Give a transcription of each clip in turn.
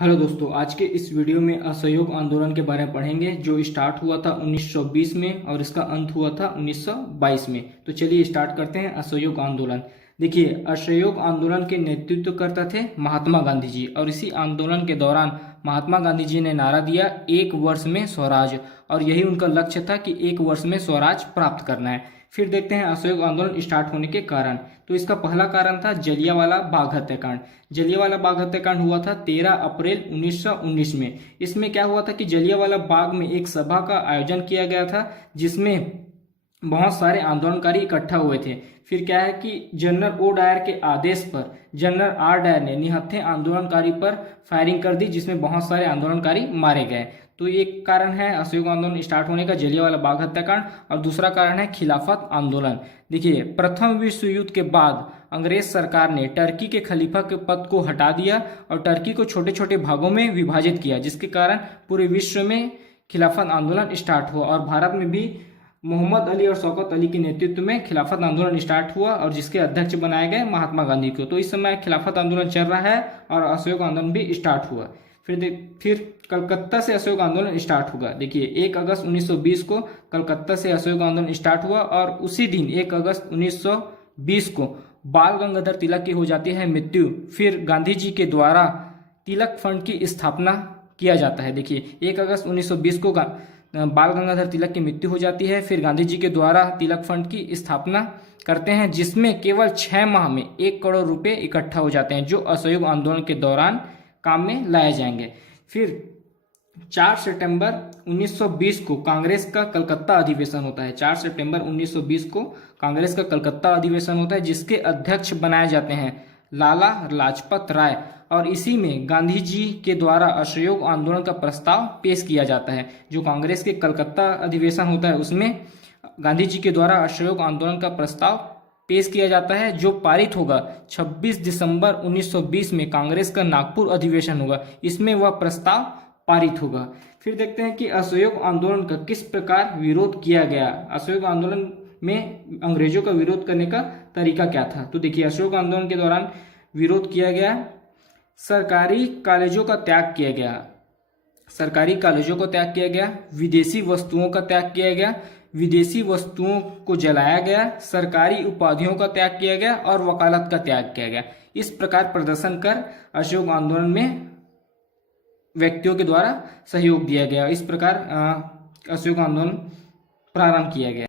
Hello दोस्तों, आज के इस वीडियो में असहयोग आंदोलन के बारे में पढ़ेंगे जो स्टार्ट हुआ था 1920 में और इसका अंत हुआ था 1922 में। तो चलिए स्टार्ट करते हैं असहयोग आंदोलन। देखिए, असहयोग आंदोलन के नेतृत्व करता थे महात्मा गांधी जी और इसी आंदोलन के दौरान महात्मा गांधी जी ने नारा दिया, एक वर्ष में स्वराज। और यही उनका लक्ष्य था कि एक वर्ष में स्वराज प्राप्त करना है। फिर देखते हैं असहयोग आंदोलन स्टार्ट होने के कारण। तो इसका पहला कारण था जलियांवाला बाग हत्याकांड। जलियांवाला बाग हत्याकांड हुआ था 13 अप्रैल 1919 में। इसमें क्या हुआ था कि जलियांवाला बाग में एक सभा का आयोजन किया गया था जिसमें बहुत सारे आंदोलनकारी इकट्ठा हुए थे। फिर क्या है कि जनरल ओ डायर के आदेश पर जनरल आर डायर ने निहत्थे आंदोलनकारी पर फायरिंग कर दी जिसमें बहुत सारे आंदोलनकारी मारे गए। तो एक कारण है असहयोग आंदोलन स्टार्ट होने का जलियांवाला बाग हत्याकांड। और दूसरा कारण है खिलाफत आंदोलन। देखिए, प्रथम विश्व युद्ध के बाद अंग्रेज सरकार ने टर्की के खलीफा के पद को हटा दिया और टर्की को छोटे छोटे भागों में विभाजित किया, जिसके कारण पूरे विश्व में खिलाफत आंदोलन स्टार्ट हुआ और भारत में भी मोहम्मद अली और शौकत अली के नेतृत्व में खिलाफत आंदोलन स्टार्ट हुआ और जिसके अध्यक्ष बनाए गए महात्मा गांधी को। तो इस समय खिलाफत आंदोलन चल रहा है और असहयोग आंदोलन भी स्टार्ट हुआ। फिर कलकत्ता से असहयोग आंदोलन स्टार्ट होगा। देखिए, 1 अगस्त 1920 को कलकत्ता से असहयोग आंदोलन स्टार्ट हुआ और उसी दिन 1 अगस्त 1920 को बाल गंगाधर तिलक की हो जाती है मृत्यु। फिर गांधी जी के द्वारा तिलक फंड की स्थापना किया जाता है। देखिए, 1 अगस्त 1920 को बाल गंगाधर तिलक की मृत्यु हो जाती है। फिर गांधी जी के द्वारा तिलक फंड की स्थापना करते हैं जिसमें केवल 6 माह में 1 करोड़ रुपए इकट्ठा हो जाते हैं जो असहयोग आंदोलन के दौरान काम में लाए जाएंगे। फिर 4 सितंबर 1920 को कांग्रेस का कलकत्ता अधिवेशन होता है। 4 सितंबर 1920 को कांग्रेस का कलकत्ता अधिवेशन होता है जिसके अध्यक्ष बनाए जाते हैं लाला लाजपत राय। और इसी में गांधी जी के द्वारा असहयोग आंदोलन का प्रस्ताव पेश किया जाता है। जो कांग्रेस के कलकत्ता अधिवेशन होता है उसमें गांधी जी के द्वारा असहयोग आंदोलन का प्रस्ताव पेश किया जाता है जो पारित होगा। 26 दिसंबर 1920 में कांग्रेस का नागपुर अधिवेशन होगा, इसमें वह प्रस्ताव पारित होगा। फिर देखते हैं कि असहयोग आंदोलन का किस प्रकार विरोध किया गया। असहयोग आंदोलन में अंग्रेजों का विरोध करने का तरीका क्या था। तो देखिए, असहयोग आंदोलन के दौरान विरोध किया गया, सरकारी कॉलेजों का त्याग किया गया, सरकारी कॉलेजों को त्याग किया गया, विदेशी वस्तुओं का त्याग किया गया, विदेशी वस्तुओं को जलाया गया, सरकारी उपाधियों का त्याग किया गया और वकालत का त्याग किया गया। इस प्रकार प्रदर्शन कर असहयोग आंदोलन में व्यक्तियों के द्वारा सहयोग दिया गया। इस प्रकार असहयोग आंदोलन प्रारंभ किया गया।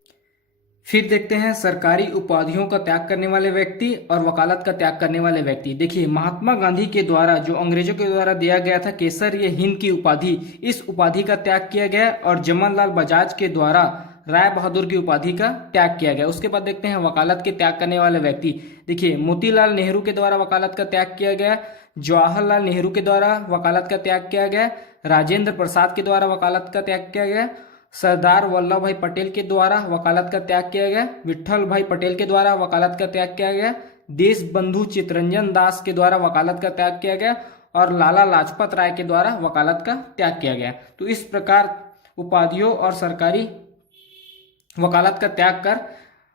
फिर देखते हैं सरकारी उपाधियों का त्याग करने वाले व्यक्ति और वकालत का त्याग करने वाले व्यक्ति। देखिए, महात्मा गांधी के द्वारा जो अंग्रेजों के द्वारा दिया गया था केसर ये हिंद की उपाधि, इस उपाधि का त्याग किया गया और जमनलाल बजाज के द्वारा राय बहादुर की उपाधि का त्याग किया गया। उसके बाद देखते हैं वकालत के त्याग करने वाले व्यक्ति। देखिए, मोतीलाल नेहरू के द्वारा वकालत का त्याग किया गया, जवाहरलाल नेहरू के द्वारा वकालत का त्याग किया गया, राजेंद्र प्रसाद के द्वारा वकालत का त्याग किया गया, सरदार वल्लभ भाई पटेल के द्वारा वकालत का त्याग किया गया, विट्ठल भाई पटेल के द्वारा वकालत का त्याग किया गया, देश बंधु चित्तरंजन दास के द्वारा वकालत का त्याग किया गया और लाला लाजपत राय के द्वारा वकालत का त्याग किया गया। तो इस प्रकार उपाधियों और सरकारी वकालत का त्याग कर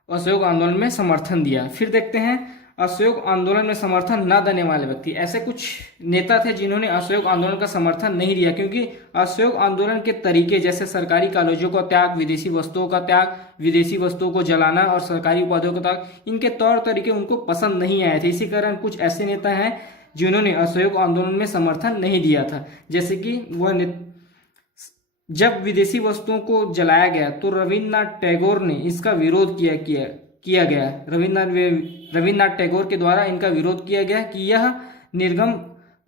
असहयोग आंदोलन में समर्थन दिया। फिर देखते हैं असहयोग आंदोलन में समर्थन न देने वाले व्यक्ति। ऐसे कुछ नेता थे जिन्होंने असहयोग आंदोलन का समर्थन नहीं दिया क्योंकि असहयोग आंदोलन के तरीके जैसे सरकारी कॉलेजों का त्याग, विदेशी वस्तुओं का त्याग, विदेशी वस्तुओं को जलाना और सरकारी उपाधियों का त्याग, इनके तौर तरीके उनको पसंद नहीं आए थे। इसी कारण कुछ ऐसे नेता हैं जिन्होंने असहयोग आंदोलन में समर्थन नहीं दिया था। जैसे कि वह जब विदेशी वस्तुओं को जलाया गया तो रविन्द्रनाथ टैगोर ने इसका विरोध किया गया। रविन्द्रनाथ टैगोर के द्वारा इनका विरोध किया गया कि यह निर्गम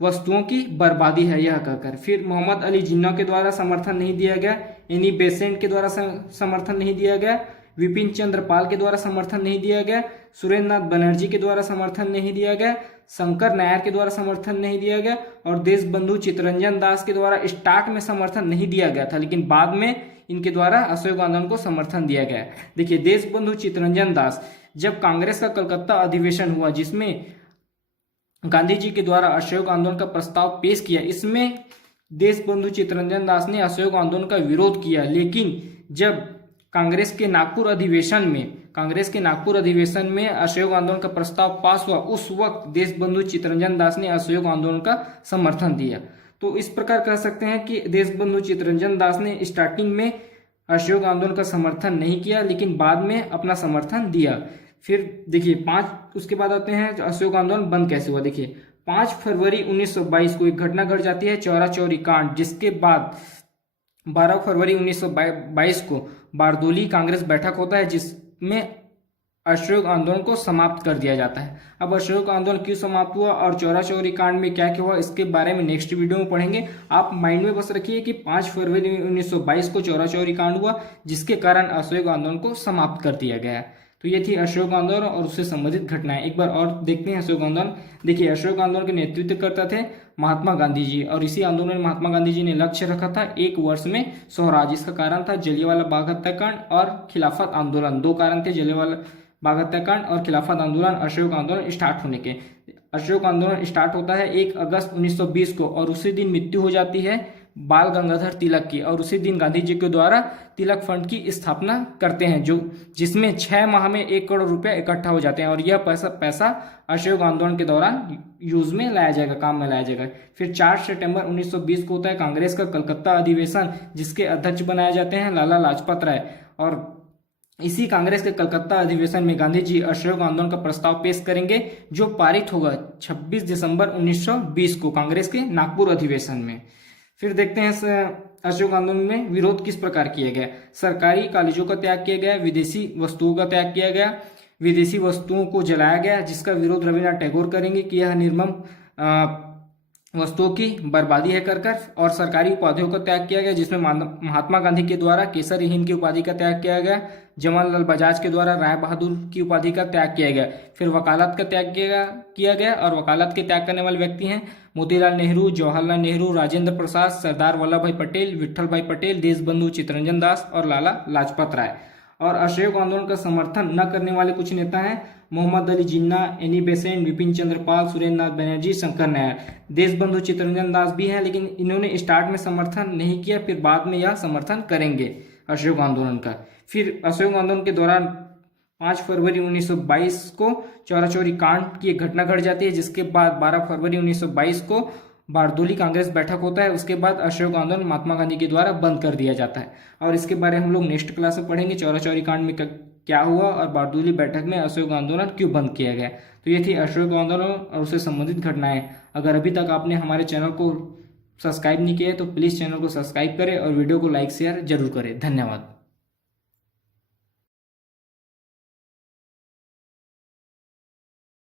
वस्तुओं की बर्बादी है यह कहकर। फिर मोहम्मद अली जिन्ना के द्वारा समर्थन नहीं दिया गया, एनी बेसेंट के द्वारा समर्थन नहीं दिया गया, विपिन चंद्र पाल के द्वारा समर्थन नहीं दिया गया, सुरेंद्र नाथ बनर्जी के द्वारा समर्थन नहीं दिया गया, शंकर नायर के द्वारा समर्थन नहीं दिया गया और देश बंधु चित्तरंजन दास के द्वारा स्टार्ट में समर्थन नहीं दिया गया था, लेकिन बाद में इनके द्वारा असहयोग आंदोलन को समर्थन दिया गया। देखिए, देश बंधु चित्तरंजन दास, जब कांग्रेस का कलकत्ता अधिवेशन हुआ जिसमें गांधी जी के द्वारा असहयोग आंदोलन का प्रस्ताव पेश किया, इसमें देश बंधु चित्तरंजन दास ने असहयोग आंदोलन का विरोध किया। लेकिन जब कांग्रेस के नागपुर अधिवेशन में असहयोग आंदोलन का प्रस्ताव पास हुआ, उस वक्त देश बंधु चित्तरंजन दास ने असहयोग आंदोलन का समर्थन दिया। तो इस प्रकार कह सकते हैं कि देशबंधु चित्तरंजन दास ने स्टार्टिंग में असहयोग आंदोलन का समर्थन नहीं किया, लेकिन बाद में अपना समर्थन दिया। फिर देखिए उसके बाद आते हैं असहयोग आंदोलन बंद कैसे हुआ। देखिए 5 फरवरी 1922 को एक घटना घट जाती है, चौरा चौरी कांड, जिसके बाद 12 फरवरी 1922 को बारदोली कांग्रेस बैठक होता है, जिसमें असहयोग आंदोलन को समाप्त कर दिया जाता है। अब असहयोग आंदोलन क्यों समाप्त हुआ और चौरा चौरी कांड में क्या क्या हुआ, इसके बारे में नेक्स्ट वीडियो में पढ़ेंगे। आप माइंड में बस रखिए कि 5 फरवरी 1922 को चौरा चौरी कांड हुआ, जिसके कारण असहयोग आंदोलन को समाप्त कर दिया गया। तो ये थी असहयोग आंदोलन और उससे संबंधित घटनाएं। एक बार और देखते हैं असहयोग आंदोलन। देखिए असहयोग आंदोलन के नेतृत्व करता थे महात्मा गांधी जी, और इसी आंदोलन में महात्मा गांधी जी ने लक्ष्य रखा था 1 वर्ष में स्वराज। इसका कारण था जलियांवाला बाग हत्याकांड और खिलाफत आंदोलन। 2 कारण थे, जलियांवाला बाग हत्याकांड और खिलाफत आंदोलन। असहयोग आंदोलन स्टार्ट होने के, असहयोग आंदोलन स्टार्ट होता है 1 अगस्त 1920 को, और उसी दिन मृत्यु हो जाती है बाल गंगाधर तिलक की, और उसी दिन गांधी जी के द्वारा तिलक फंड की स्थापना करते हैं, जिसमें 6 माह में 1 करोड़ रुपया इकट्ठा हो जाते हैं, और यह पैसा असहयोग आंदोलन के दौरान यूज में लाया जाएगा, काम में लाया जाएगा। फिर 4 सितंबर 1920 को होता है कांग्रेस का कलकत्ता अधिवेशन, जिसके अध्यक्ष बनाए जाते हैं लाला लाजपत राय, और इसी कांग्रेस के कलकत्ता अधिवेशन में गांधी जी असहयोग आंदोलन का प्रस्ताव पेश करेंगे, जो पारित होगा 26 दिसंबर 1920 को कांग्रेस के नागपुर अधिवेशन में। फिर देखते हैं असहयोग आंदोलन में विरोध किस प्रकार किया गया। सरकारी कॉलेजों का त्याग किया गया, विदेशी वस्तुओं का त्याग किया गया, विदेशी वस्तुओं को जलाया गया, जिसका विरोध रविन्द्रनाथ टैगोर करेंगे कि यह निर्मम वस्तुओं की बर्बादी है कर, और सरकारी उपाधियों का त्याग किया गया, जिसमें महात्मा गांधी के द्वारा केसरी हिंद की उपाधि का त्याग किया गया, जवाहरलाल बजाज के द्वारा राय बहादुर की उपाधि का त्याग किया गया। फिर वकालत का त्याग किया गया, और वकालत के त्याग करने वाले व्यक्ति हैं मोतीलाल नेहरू, जवाहरलाल नेहरू, राजेंद्र प्रसाद, सरदार वल्लभ भाई पटेल, विट्ठल भाई पटेल, देशबंधु चित्तरंजन दास और लाला लाजपत राय। और असहयोग आंदोलन का समर्थन न करने वाले कुछ नेता हैं मोहम्मद अली जिन्ना, एनी बेसेंट, विपिन चंद्र पाल, सुरेंद्र नाथ बनर्जी, शंकर नायर। देशबंधु चित्तरंजन दास भी हैं, लेकिन इन्होंने स्टार्ट में समर्थन नहीं किया, फिर बाद में यह समर्थन करेंगे असहयोग आंदोलन का। फिर असहयोग आंदोलन के दौरान 5 फरवरी 1922 को चौरा चौरी कांड की एक घटना घट जाती है, जिसके बाद 12 फरवरी 1922 को बारदोली कांग्रेस बैठक होता है। उसके बाद असहयोग आंदोलन महात्मा गांधी के द्वारा बंद कर दिया जाता है, और इसके बारे में हम लोग नेक्स्ट क्लास में पढ़ेंगे, चौरा चौरी कांड में क्या हुआ और बारदोली बैठक में असहयोग आंदोलन क्यों बंद किया गया। तो ये थी असहयोग आंदोलन और उससे संबंधित घटनाएं। अगर अभी तक आपने हमारे चैनल को सब्सक्राइब नहीं किया है तो प्लीज़ चैनल को सब्सक्राइब करें और वीडियो को लाइक शेयर जरूर करें। धन्यवाद।